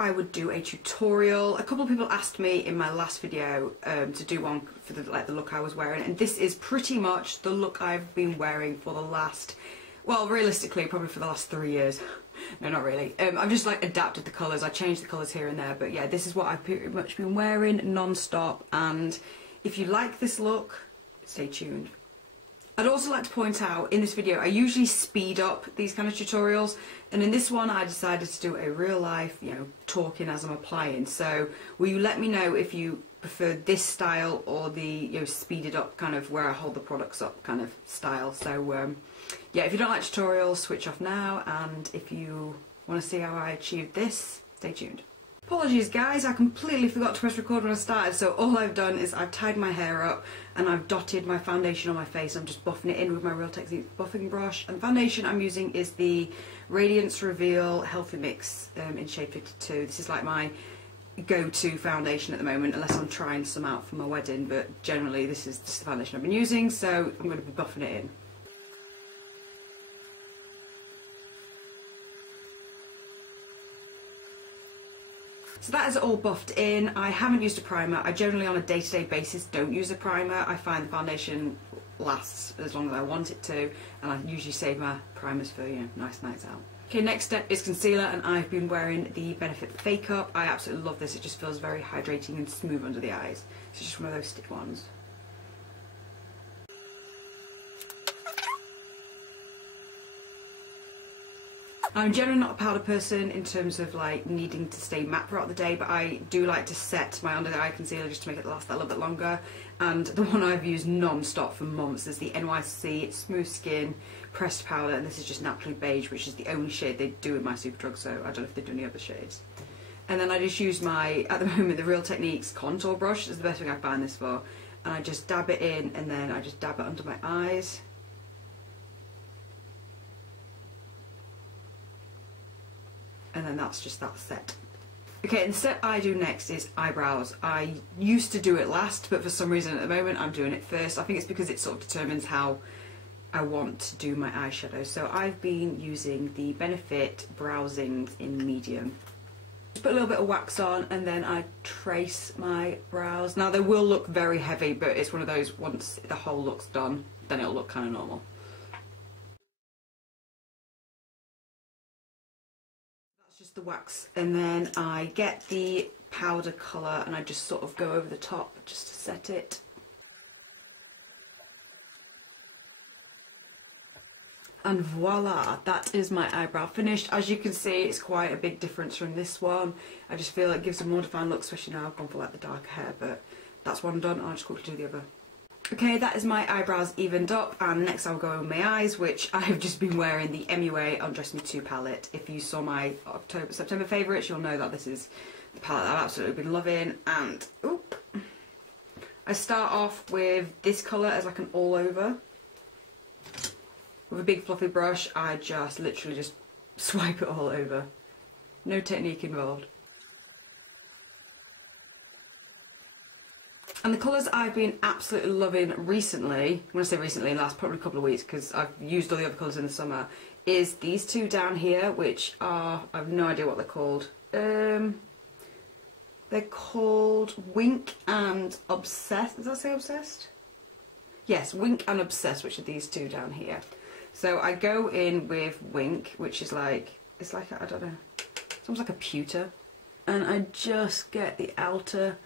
thought I would do a tutorial. A couple of people asked me in my last video to do one for the look I was wearing, and this is pretty much the look I've been wearing for the last, well, realistically probably for the last 3 years. No, not really. I've just like adapted the colours. I changed the colours here and there, but yeah, this is what I've pretty much been wearing non-stop. And if you like this look, stay tuned. I'd also like to point out in this video I usually speed up these kind of tutorials, and in this one I decided to do a real life, you know, talking as I'm applying. So will you let me know if you prefer this style or the, you know, speeded up kind of where I hold the products up kind of style. So yeah, if you don't like tutorials, switch off now, and if you want to see how I achieved this, stay tuned. Apologies guys, I completely forgot to press record when I started, so all I've done is I've tied my hair up and I've dotted my foundation on my face. I'm just buffing it in with my Real Techniques buffing brush, and the foundation I'm using is the Radiance Reveal Healthy Mix in shade 52. This is like my go-to foundation at the moment, unless I'm trying some out for my wedding, but generally this is just the foundation I've been using, so I'm going to be buffing it in. So that is all buffed in. I haven't used a primer. I generally on a day-to-day basis don't use a primer. I find the foundation lasts as long as I want it to, and I usually save my primers for, you know, nice nights out. Okay, next step is concealer, and I've been wearing the Benefit Fake Up. I absolutely love this. It just feels very hydrating and smooth under the eyes. It's just one of those stick ones. I'm generally not a powder person in terms of like needing to stay matte throughout the day, but I do like to set my under the eye concealer just to make it last that little bit longer. And the one I've used non-stop for months is the NYC Smooth Skin Pressed Powder, and this is just Naturally Beige, which is the only shade they do in my Superdrug, so I don't know if they do any other shades. And then I just use my, at the moment, the Real Techniques contour brush. This is the best thing I find this for. And I just dab it in, and then I just dab it under my eyes. And then that's just that set. Okay, and the step I do next is eyebrows. I used to do it last, but for some reason at the moment I'm doing it first. I think it's because it sort of determines how I want to do my eyeshadow. So I've been using the Benefit Browsing in medium. Just put a little bit of wax on, and then I trace my brows. Now they will look very heavy, but it's one of those, once the whole look's done, then it'll look kind of normal. Just the wax, and then I get the powder colour and I just sort of go over the top just to set it. And voila, that is my eyebrow finished. As you can see, it's quite a big difference from this one. I just feel it gives a more defined look, especially now I've gone for like the darker hair, but that's one done. I'll just quickly do the other. Okay, that is my eyebrows evened up, and next I'll go over my eyes, which I've just been wearing the MUA Undress Me 2 palette. If you saw my September favourites, you'll know that this is the palette I've absolutely been loving. And oop, I start off with this colour as like an all over. With a big fluffy brush, I just literally just swipe it all over. No technique involved. And the colours I've been absolutely loving recently, when I say recently, in the last probably couple of weeks, because I've used all the other colours in the summer, is these two down here, which are, I have no idea what they're called. They're called Wink and Obsessed. Does that say Obsessed? Yes, Wink and Obsessed, which are these two down here. So I go in with Wink, which is like, it's like, I don't know, it's almost like a pewter. And I just get the outer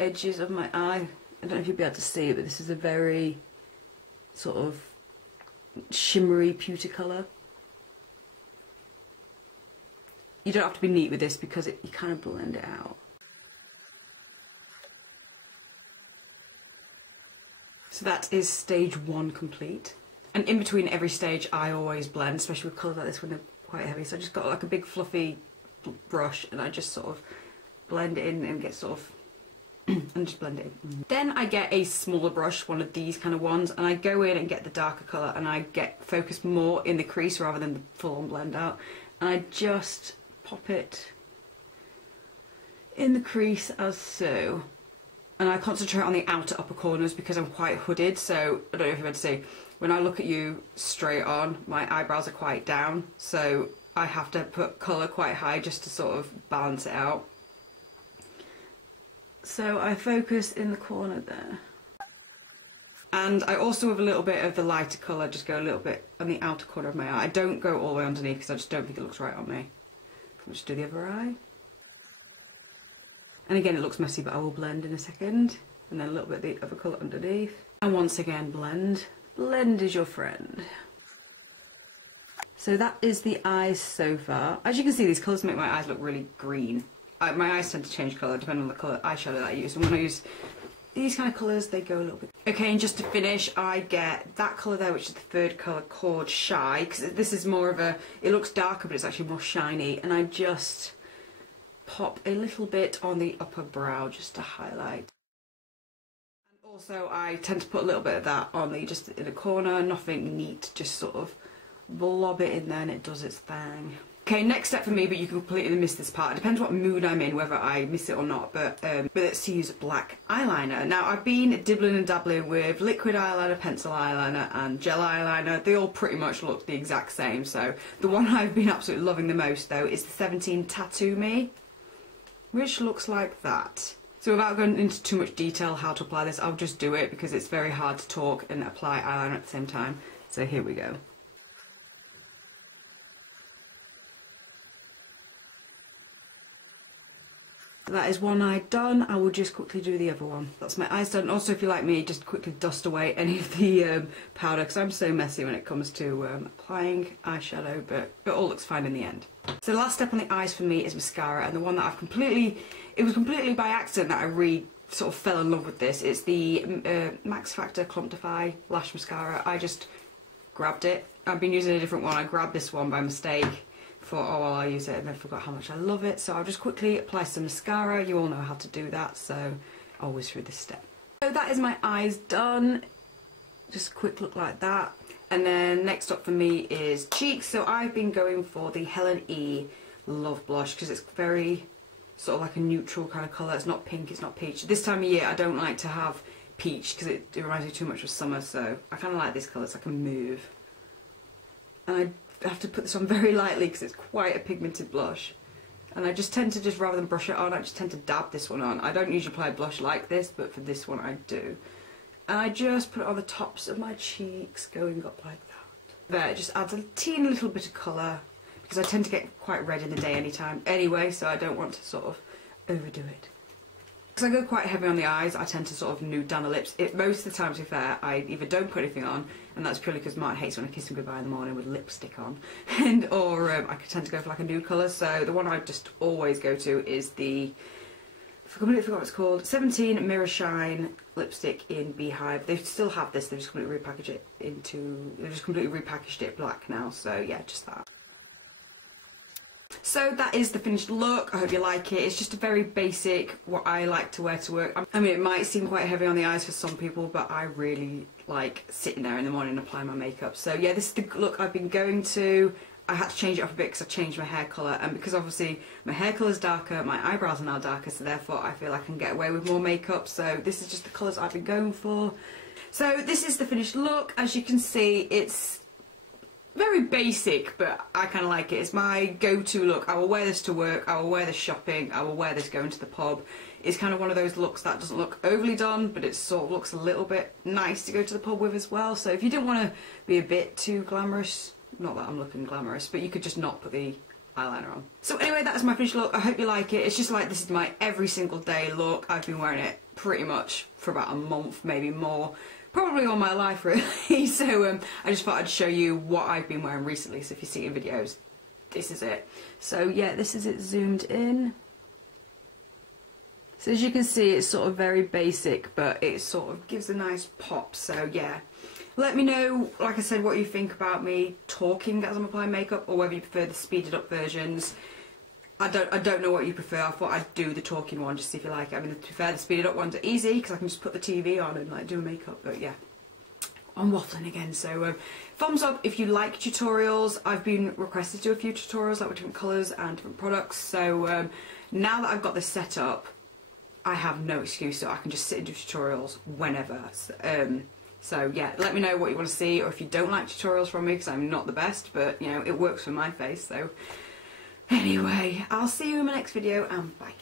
edges of my eye. I don't know if you'll be able to see it, but this is a very sort of shimmery pewter colour. You don't have to be neat with this because you kind of blend it out. So that is stage 1 complete. And in between every stage I always blend, especially with colours like this when they're quite heavy. So I just got like a big fluffy brush and I just sort of blend it in and get sort of and just blend it in. Then I get a smaller brush, one of these kind of ones, and I go in and get the darker colour, and I get focused more in the crease rather than the full on blend out, and I just pop it in the crease as so, and I concentrate on the outer upper corners because I'm quite hooded. So I don't know if you're able to see, when I look at you straight on, my eyebrows are quite down, so I have to put colour quite high just to sort of balance it out. So I focus in the corner there. And I also, with a little bit of the lighter colour, just go a little bit on the outer corner of my eye. I don't go all the way underneath because I just don't think it looks right on me. I'll just do the other eye. And again, it looks messy, but I will blend in a second. And then a little bit of the other colour underneath. And once again, blend. Blend is your friend. So that is the eyes so far. As you can see, these colours make my eyes look really green. My eyes tend to change colour depending on the colour eyeshadow that I use. And when I use these kind of colours, they go a little bit... Okay, and just to finish, I get that colour there, which is the third colour called Shy, because this is more of a... It looks darker, but it's actually more shiny. And I just pop a little bit on the upper brow just to highlight. And also, I tend to put a little bit of that on the just in the corner, nothing neat, just sort of blob it in there and it does its thing. Okay, next step for me, but you can completely miss this part. It depends what mood I'm in, whether I miss it or not, but it's to use black eyeliner. Now, I've been dibbling and dabbling with liquid eyeliner, pencil eyeliner, and gel eyeliner. They all pretty much look the exact same, so the one I've been absolutely loving the most, though, is the 17 Tattoo Me, which looks like that. So without going into too much detail how to apply this, I'll just do it because it's very hard to talk and apply eyeliner at the same time. So here we go. That is one eye done. I will just quickly do the other one. That's my eyes done. Also, if you like me, just quickly dust away any of the powder, because I'm so messy when it comes to applying eyeshadow, but it all looks fine in the end. So the last step on the eyes for me is mascara, and the one that I've completely... It was completely by accident that I really sort of fell in love with this. It's the Max Factor Clumptify Lash Mascara. I just grabbed it. I've been using a different one. I grabbed this one by mistake. Thought, oh well, I'll use it, and then forgot how much I love it. So I'll just quickly apply some mascara. You all know how to do that, so always through this step. So that is my eyes done. Just a quick look like that. And then next up for me is cheeks. So I've been going for the Helen E Love Blush because it's very sort of like a neutral kind of colour. It's not pink, it's not peach. This time of year I don't like to have peach because it reminds me too much of summer, so I kind of like this colour. It's like a mauve. And I have to put this on very lightly because it's quite a pigmented blush, and I just tend to just, rather than brush it on, I just tend to dab this one on. I don't usually apply blush like this, but for this one I do, and I just put it on the tops of my cheeks going up like that. There, it just adds a teeny little bit of colour because I tend to get quite red in the day anytime anyway, so I don't want to sort of overdo it. Because I go quite heavy on the eyes, I tend to sort of nude down the lips. Most of the time, to be fair, I either don't put anything on, and that's purely because Martin hates when I kiss him goodbye in the morning with lipstick on, or I tend to go for like a nude colour. So the one I just always go to is the, I completely forgot what it's called, 17 Mirror Shine lipstick in Beehive. They still have this, they've just completely repackaged it black now, so yeah, just that. So that is the finished look. I hope you like it. It's just a very basic, what I like to wear to work. I mean, it might seem quite heavy on the eyes for some people, but I really like sitting there in the morning and applying my makeup. So yeah, this is the look I've been going to. I had to change it up a bit because I changed my hair colour, and because obviously my hair colour is darker, my eyebrows are now darker, so therefore I feel I can get away with more makeup. So this is just the colours I've been going for. So this is the finished look. As you can see, it's very basic, but I kind of like it. It's my go-to look. I will wear this to work, I will wear this shopping, I will wear this going to the pub. It's kind of one of those looks that doesn't look overly done, but it sort of looks a little bit nice to go to the pub with as well. So if you didn't want to be a bit too glamorous, not that I'm looking glamorous, but you could just not put the eyeliner on. So anyway, that's my finished look. I hope you like it. It's just like, this is my every single day look. I've been wearing it pretty much for about a month, maybe more. Probably all my life really, so I just thought I'd show you what I've been wearing recently, so if you see it in videos, this is it. So yeah, this is it zoomed in. So as you can see, it's sort of very basic, but it sort of gives a nice pop, so yeah. Let me know, like I said, what you think about me talking as I'm applying makeup, or whether you prefer the speeded up versions. I don't know what you prefer. I thought I'd do the talking one just to see if you like it. I mean, to be fair, the speeded up ones are easy because I can just put the TV on and like do makeup, but yeah. I'm waffling again, so thumbs up if you like tutorials. I've been requested to do a few tutorials like with different colours and different products, so now that I've got this set up, I have no excuse, so I can just sit and do tutorials whenever. So yeah, let me know what you want to see, or if you don't like tutorials from me, because I'm not the best, but you know, it works for my face. So anyway, I'll see you in my next video, and bye.